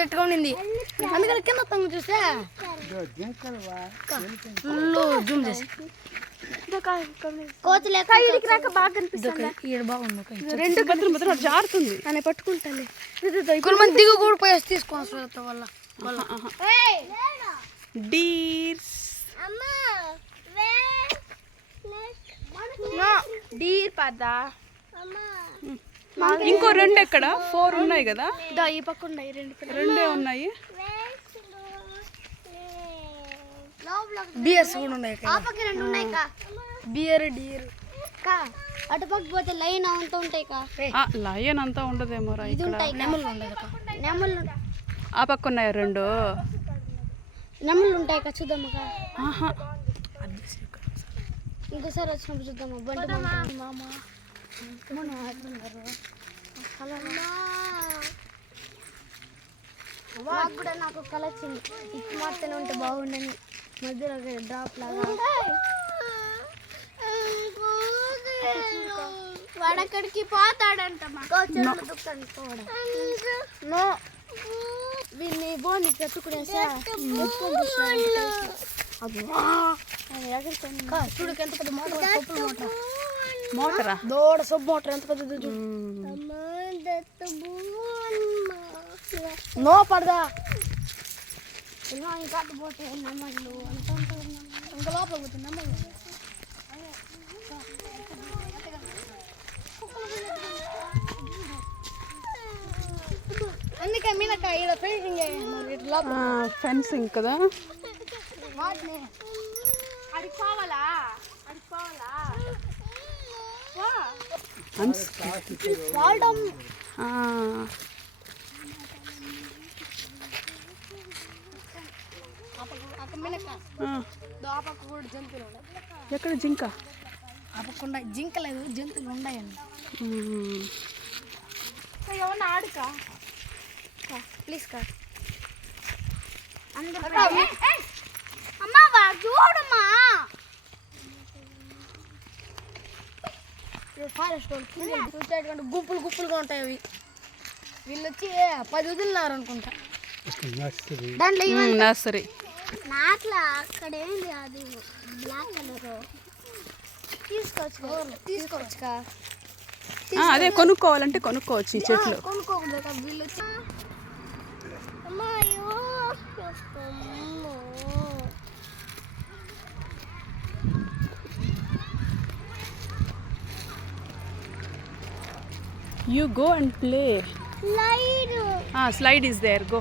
గట్టిగా ఉండింది, అందుకని కింద తొంగి చూస్తే ఫుల్ జూమ్ చేసి రెండు భద్రం జారుతుంది అని పట్టుకుంటాను. కొంతమంది దిగు కూడా పోయేసి తీసుకోవాలి వల్ల డీర్స్ డీర్ పదా ఇంకో రెండు ఎక్కడ 4 ఉన్నాయి కదా, ఈ పక్క ఉన్నాయి రెండే ఉన్నాయి. బియర్స్ కూడా ఉన్నాయి, రెండు ఉన్నాయి బియర్ డీర్. అటు పక్క పోతే లైన్ అంతా ఉంటాయి లయన్ అంతా ఉండదేమో రా, ఇక్కడ నెమళ్ళు ఆ పక్క ఉన్నాయి రెండు. నెమళ్ళు ఉంటాయి చూద్దామా ఇంకోసారి వచ్చినప్పుడు చూద్దామా. బండి మామ మాకు కూడా నాకు కల వచ్చింది, ఇటు మాత్రమే ఉంటే బాగుండని మధ్యలో డ్రాప్ లాగా. వాడక్కడికి పోతాడంట వీళ్ళని బోని పెట్టుకునేసా చూడు ఎంత పెద్ద మోటార్, మోటరా దోడ సబ్ మోటార్ ఎంత పెద్దది చూడు. నో పడదా ఇంకా పోతే నమ్మలు అంత ఇంకా లోపల పోతుంది నమ్మలు. అందుకే మీనక్క ఇక్కడ ఫెన్సింగ్ ఫెన్సింగ్ కదా. అడిపోవాలా ఎక్కడ జింక? అప్పకుండా జింక లేదు, జంతువులు ఉన్నాయండి. ఏమన్నా ఆడుకా ప్లీజ్ కా అమ్మా చూడమ్మా. ఫారెస్ట్ వాళ్ళు గుంపులు గుంపులుగా ఉంటాయి అవి. వీళ్ళు వచ్చి 10 వదిలినారు అనుకుంటా. దాంట్లో నర్సరీ నాట్లా అక్కడ ఏంది అది బ్లాక్ కలర్ తీసుకోవచ్చుగా. అదే కొనుక్కోవాలంటే కొనుక్కోవచ్చు ఈ చెట్లు. కొనుక్కోకుండా వీళ్ళు వచ్చి You go and play. slide. Slide is there. Go.